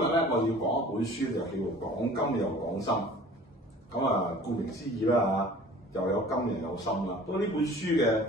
日咧，我要講一本書就叫做講金又講心。咁啊，顧名思義啦嚇，又有金又有心啦。咁呢本書嘅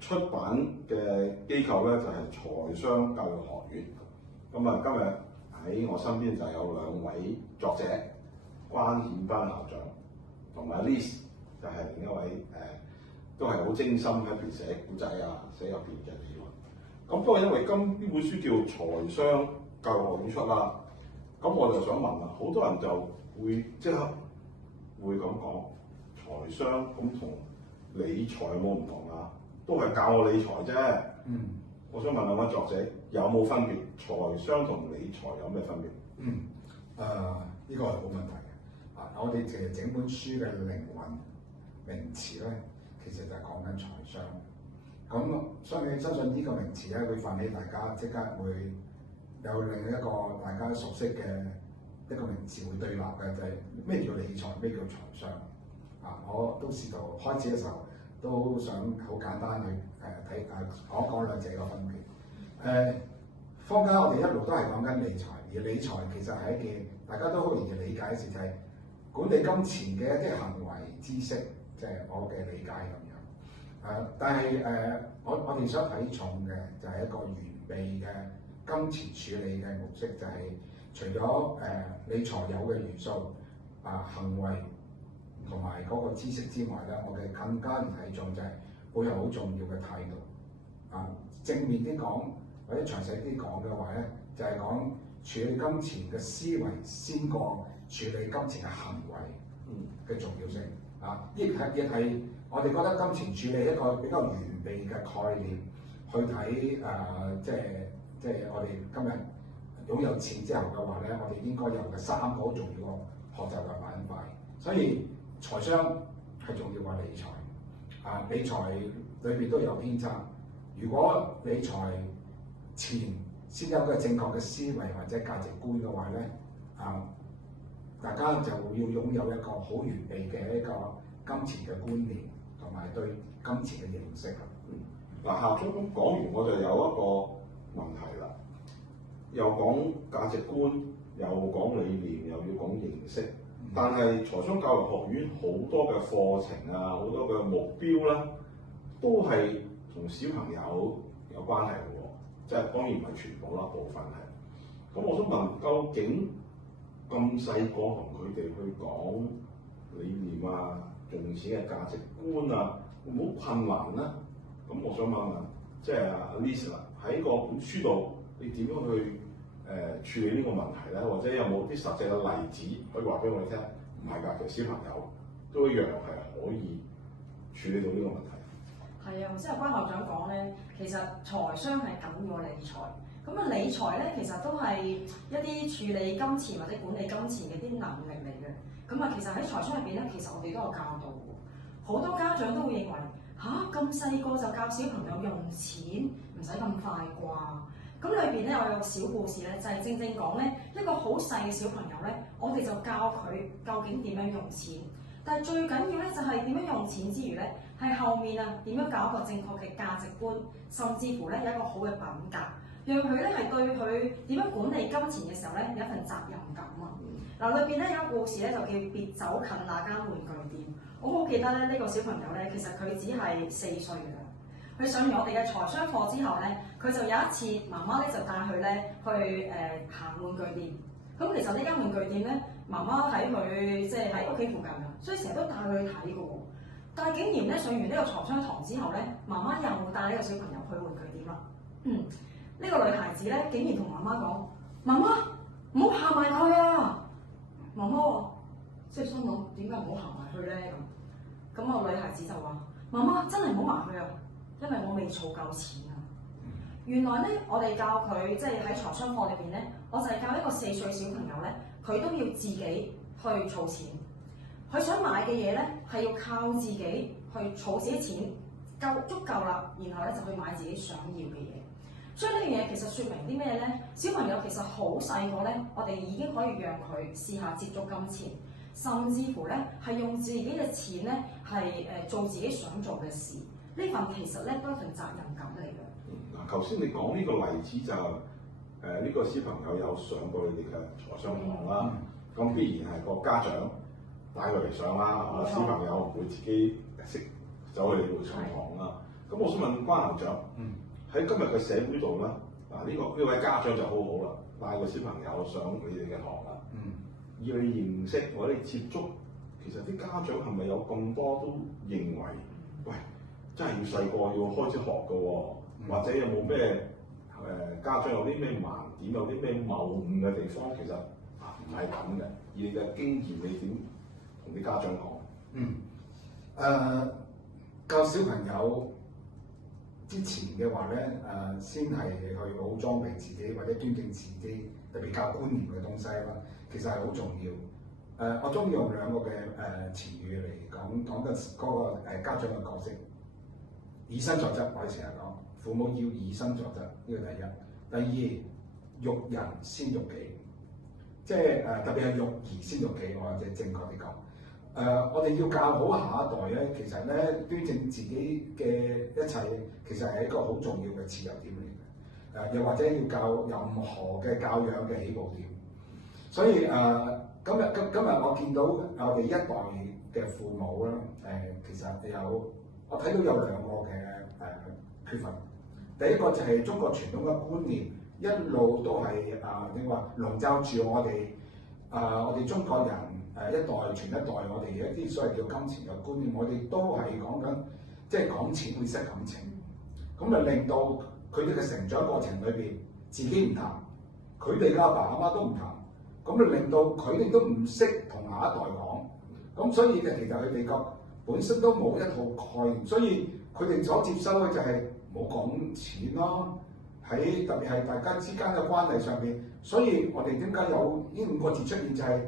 出版嘅機構咧就係財商教育學院。咁啊，今日喺我身邊就有兩位作者，關顯班校長同埋 Liz 就係另一位都係好精心喺邊寫故仔啊，寫入邊嘅理論。咁不過因為呢本書叫財商教育學院出啦，咁我就想問啦，好多人就會即刻會咁講財商咁同理財有冇唔同啊？都係教我理財啫。我想問兩位作者有冇分別？財商同理財有咩分別？呢個係好問題嘅。我哋其實整本書嘅靈魂名詞咧，其實就係講緊財商。咁所以你相信呢個名詞咧，會泛起大家即刻會有另一個大家熟悉嘅一個名詞會對立嘅，就係咩叫理財，咩叫財商。我都試圖開始嘅時候都想好簡單去講講兩者嘅分別。坊間我哋一路都係講緊理財，而理財其實係一件大家都好容易理解嘅事，就係管理金錢嘅一啲行為知識，即係我嘅理解咁樣。但係我哋想睇重嘅就係一個完備嘅金錢處理嘅模式，就係除咗理財有嘅元素行為同埋嗰個知識之外咧，我哋更加唔睇重就係背後好重要嘅態度。正面啲講或者詳細啲講嘅話咧，就係講處理金錢嘅思維先過處理金錢嘅行為嘅重要性。亦係我哋覺得金錢處理一個比較完備嘅概念去睇即係我哋今日擁有錢之後嘅話咧，我哋應該有嘅三個好重要嘅學習嘅板塊。所以財商係重要過理財。理財裏邊都有偏差。如果理財前先有個正確嘅思維或者價值觀嘅話咧，大家就要擁有一個好完備嘅一個金錢嘅觀念同埋對金錢嘅認識啦。校長咁講完，我就有一個問題啦，又講價值觀，又講理念，又要講認識。但係財商教育學院好多嘅課程啊，好多嘅目標咧，都係同小朋友有關係嘅喎，即係當然唔係全部啦，部分係。咁我想問，究竟咁細個同佢哋去講理念啊、用錢嘅價值觀啊，會唔會好困難咧？咁我想問問，即係阿 Liz 啦，喺個本書度，你點樣去處理呢個問題咧？或者有冇啲實際嘅例子可以話俾我哋聽？唔係㗎，其實小朋友都一樣係可以處理到呢個問題。係啊，頭先阿關校長講咧，其實財商係緊過理財。咁理財咧，其實都係一啲處理金錢或者管理金錢嘅啲能力嚟嘅。其實喺財商入邊咧，其實我哋都有教導嘅。好多家長都會認為咁細個就教小朋友用錢，唔使咁快啩。咁裏邊咧，我有個小故事咧，就係正正講咧，一個好細嘅小朋友咧，我哋就教佢究竟點樣用錢。但係最緊要咧，就係點樣用錢之餘咧，係後面點樣搞一個正確嘅價值觀，甚至乎咧有一個好嘅品格，讓佢咧係對佢點樣管理金錢嘅時候咧有一份責任感啊！裏邊咧有一個故事咧，就叫別走近那間玩具店。我好記得咧，呢個小朋友咧，其實佢只係4歲㗎。佢上完我哋嘅財商課之後咧，佢就有一次媽媽咧就帶佢咧去行玩具店。咁其實呢間玩具店咧，媽媽喺佢即係喺屋企附近啊，所以成日都帶佢去睇嘅喎。但係竟然咧上完呢個財商堂之後咧，媽媽又帶呢個小朋友去玩具店啦。呢個女孩子咧竟然同媽媽講：媽媽唔好行埋去啊！媽媽話：即係心諗點解唔好行埋去咧咁？咁個女孩子就話：媽媽真係唔好埋去啊！因為我未儲夠錢啊！原來咧，我哋教佢即係喺財商課裏邊咧，我就係教一個4歲小朋友咧，佢都要自己去儲錢。佢想買嘅嘢咧，係要靠自己去儲自己錢，足夠啦，然後咧就去買自己想要嘅嘢。所以呢樣嘢其實説明啲咩咧？小朋友其實好細個咧，我哋已經可以讓佢試下接觸金錢，甚至乎咧係用自己嘅錢咧係做自己想做嘅事。呢份其實咧都係份責任感嚟嘅。頭先你講呢個例子就呢個小朋友有上過你哋嘅財商堂啦，咁必然係個家長帶佢嚟上啦，係嘛？小朋友唔會自己識走去你度上堂啦。咁我想問關校長，喺今日嘅社會度咧，嗱呢位家長就好好啦，帶個小朋友上你哋嘅堂啦。以你認識或者你接觸，其實啲家長係咪有咁多都認為，喂，真係要細個要開始學嘅喎，或者有冇咩家長有啲咩盲點，有啲咩謬誤嘅地方？其實唔係咁嘅，以你嘅經驗，你點同啲家長講？教小朋友之前嘅話咧，先係去好裝備自己或者端正自己，特別教觀念嘅東西啦，其實係好重要。我中意用兩個嘅詞語嚟講嘅嗰個家長嘅角色，以身作則。我哋成日講，父母要以身作則，呢個第一。第二，育人先育己，即係特別係育兒先育己，我哋正確啲講。我哋要教好下一代咧，其實咧端正自己嘅一切，其實係一個好重要嘅切入點嚟嘅。又或者要教任何嘅教養嘅起步點。所以今日我見到我哋一代嘅父母啦，其實我睇到有兩個嘅缺乏。第一個就係中國傳統嘅觀念，一路都係點話籠罩住我哋中國人一代傳一代，我哋一啲所謂叫金錢嘅觀念，我哋都係講緊即係講錢會失感情，咁啊令到佢哋嘅成長過程裏邊自己唔談，佢哋嘅阿爸阿媽都唔談，咁啊令到佢哋都唔識同下一代講，咁所以其實佢哋個本身都冇一套概念，所以佢哋所接收嘅就係冇講錢咯，特別係大家之間嘅關係上邊，所以我哋點解有呢5個字出現就係、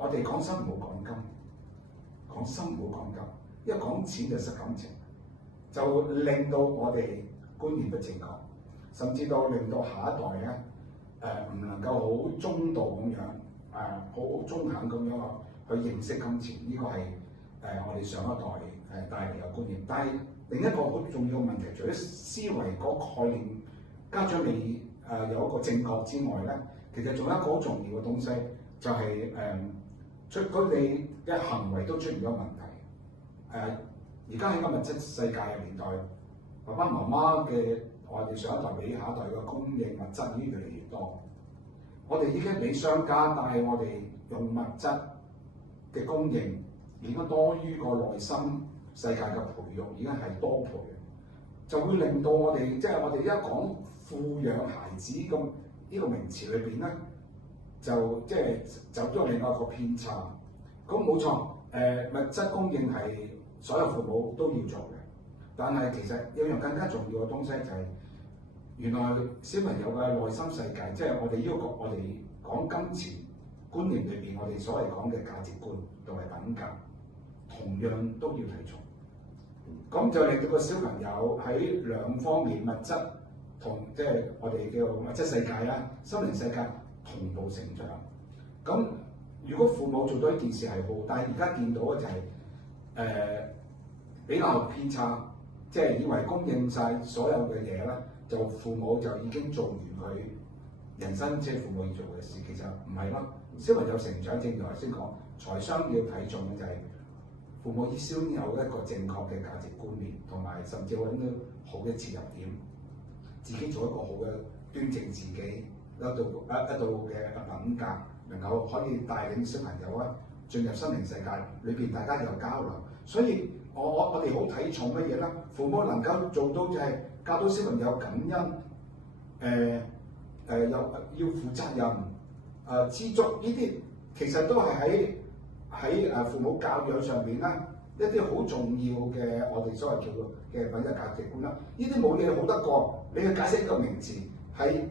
我哋講心唔好講金，講心唔好講金，因為講錢就失感情，就令到我哋觀念不正確，甚至到令到下一代咧唔能夠好中道咁樣好中肯咁樣去認識金錢，呢個係我哋上一代帶嚟嘅觀念。但係另一個好重要嘅問題，除咗思維嗰個概念家長未有一個正確之外咧，其實仲有一個好重要嘅東西，就係佢哋嘅行為都出現咗問題。而家喺個物質世界嘅年代，爸爸媽媽嘅我哋上一代比下一代嘅供應物質已經越嚟越多。我哋已經比商家帶我哋用物質嘅供應，應該多於個內心世界嘅培育，已經係多倍，就會令到我哋我哋一講富養孩子咁呢個名詞裏邊咧，就走咗另外一個偏差。咁冇錯，物質供應係所有父母都要做嘅，但係其實有樣更加重要嘅東西就係、原來小朋友嘅內心世界，即係我哋要求我哋講金錢觀念裏邊，我哋所謂講嘅價值觀同埋品格，同樣都要睇重。咁就令到個小朋友喺兩方面物質同我哋叫物質世界啦、心靈世界同步成長。咁如果父母做到一件事係好，但係而家見到嘅就係、比較偏差，以為供應晒所有嘅嘢啦，就父母就已經做完佢人生父母要做嘅事，其實唔係咯。小朋友成長正如頭先講，財商要睇重嘅就係、父母要先有一個正確嘅價值觀念，同埋甚至揾到好嘅切入點，自己做一個好嘅端正自己一道嘅品格，能夠可以帶領小朋友進入心靈世界裏邊，大家有交流。所以我哋好睇重乜嘢咧？父母能夠做到就係教到小朋友感恩，要負責任，知足呢啲，其實都係喺父母教養上邊啦，一啲好重要嘅我哋所謂叫做嘅品質價值觀啦。呢啲冇嘢好得過，你去解釋一個名詞，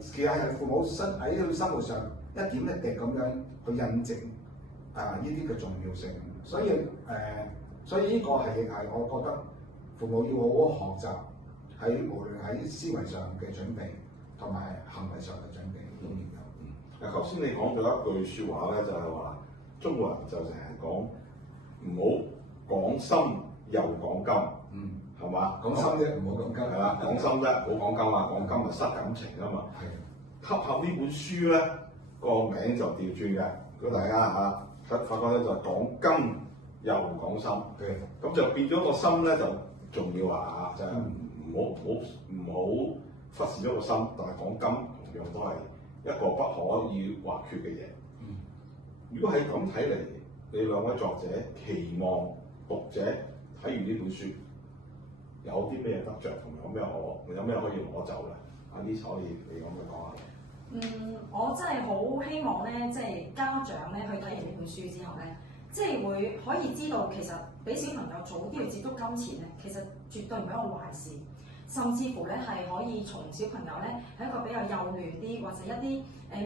其實係父母喺佢生活上一點一滴咁樣去印證呢啲嘅重要性。所以呢個係我覺得父母要好好學習，無論喺思維上嘅準備同埋行為上嘅準備都要有。頭先你講咗一句説話咧，就係話中國人就成日講唔好講心又講金，係嘛？講心啫，唔好講金。係啦，講心啫，唔好講金啊！講金咪失感情啊嘛。吸客呢本書咧個名就調轉嘅，如果大家發覺咧就係講金又講心，咁就變咗個心咧就重要啊，就係唔好忽視咗個心，但係講金同樣都係一個不可以或缺嘅嘢。如果係咁睇嚟，你兩位作者期望讀者睇完呢本書有啲咩得着，同埋有咩可以攞走咧？阿 Liz可以你咁去講下。我真係好希望咧，即係家長咧去睇完呢本書之後咧，即係會可以知道其實俾小朋友早啲去接觸金錢咧，其實絕對唔係一個壞事，甚至乎咧係可以從小朋友咧喺一個比較幼嫩啲，或者一啲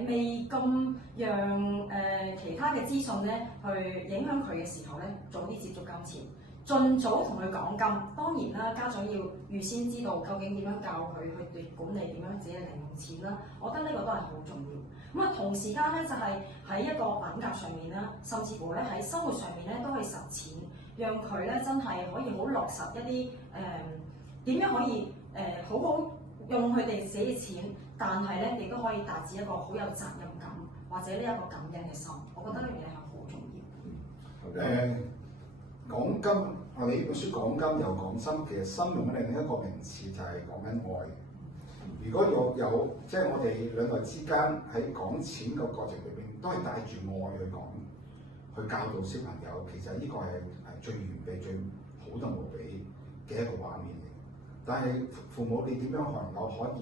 未咁讓其他嘅資訊咧去影響佢嘅時候咧，早啲接觸金錢。盡早同佢講金，當然啦，家長要預先知道究竟點樣教佢去管理點樣自己嘅零用錢啦。我覺得呢個都係好重要。咁啊，同時間咧就係喺一個品格上面啦，甚至乎咧喺生活上面咧都可以實踐，讓佢咧真係可以好落實一啲點樣可以好好用佢哋自己嘅錢，但係咧亦都可以達至一個好有責任感或者呢一個感恩嘅心。我覺得呢樣嘢係好重要。講金，我哋呢本書講金又講心，其實心用嘅另一個名詞就係講緊愛。如果有即係我哋兩代之間喺講錢嘅過程裏邊，都係帶住愛去講，去教導小朋友，其實呢個係最完備、最好得無比嘅一個畫面嚟。但係父母你點樣能夠可以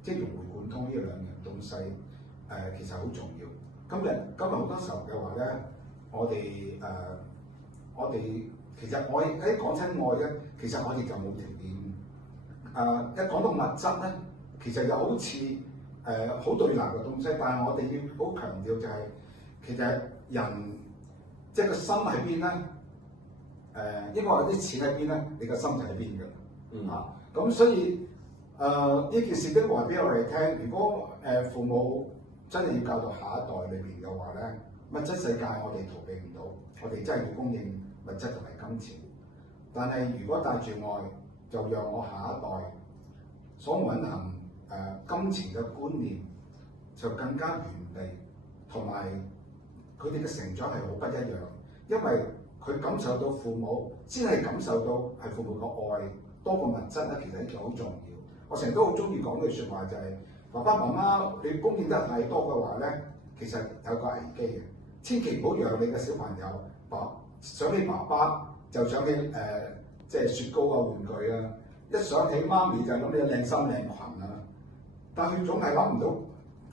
即係融會貫通呢兩樣東西？其實好重要。今日好多時候嘅話咧，我哋其實我喺講親愛咧，其實我哋就冇條件。一講到物質咧，其實又好似好對立嘅東西，但係我哋要好強調就係、其實人即係個心喺邊咧？應該話啲錢喺邊咧，你個心就喺邊㗎。咁所以呢件事都話俾我哋聽，如果父母真係要教導下一代裏邊嘅話咧，物質世界我哋逃避唔到，我哋真係要供應物質同埋金錢。但係如果帶住愛，就讓我下一代所蘊含金錢嘅觀念就更加完備，同埋佢哋嘅成長係好不一樣，因為佢感受到父母先係感受到係父母嘅愛多過物質咧，其實呢個好重要。我成日都好中意講句説話就係、爸爸媽媽你供應得太多嘅話咧，其實有個危機嘅，千祈唔好讓你嘅小朋友想起爸爸就想起即係雪糕啊玩具啊，一想起媽咪就諗起靚衫靚裙啊，但佢總係諗唔到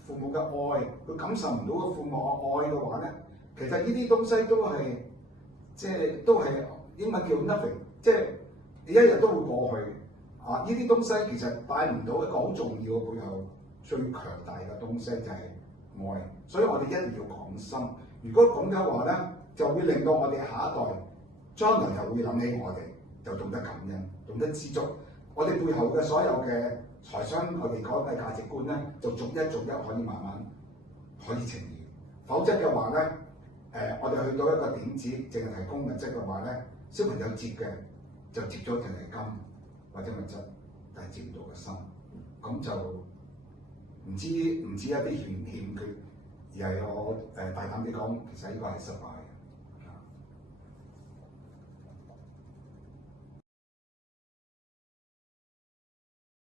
父母嘅愛，佢感受唔到個父母嘅愛嘅話咧，其實呢啲東西都係英文叫 nothing， 即係你一日都會過去啊！呢啲東西其實帶唔到一個好重要嘅背後最強大嘅東西就係愛，所以我哋一定要講心。如果咁嘅話咧，就會令到我哋下一代將來就會諗起我哋，就懂得感恩，懂得知足。我哋背後嘅所有嘅財商，我哋講嘅價值觀咧，就逐一可以慢慢可以呈現。否則嘅話咧，我哋去到一個點子，淨係提供物質嘅話咧，小朋友接嘅就接咗淨係金或者物質，但係接唔到個心，咁就唔知一啲欠缺，而係我大膽啲講，其實呢個係失敗。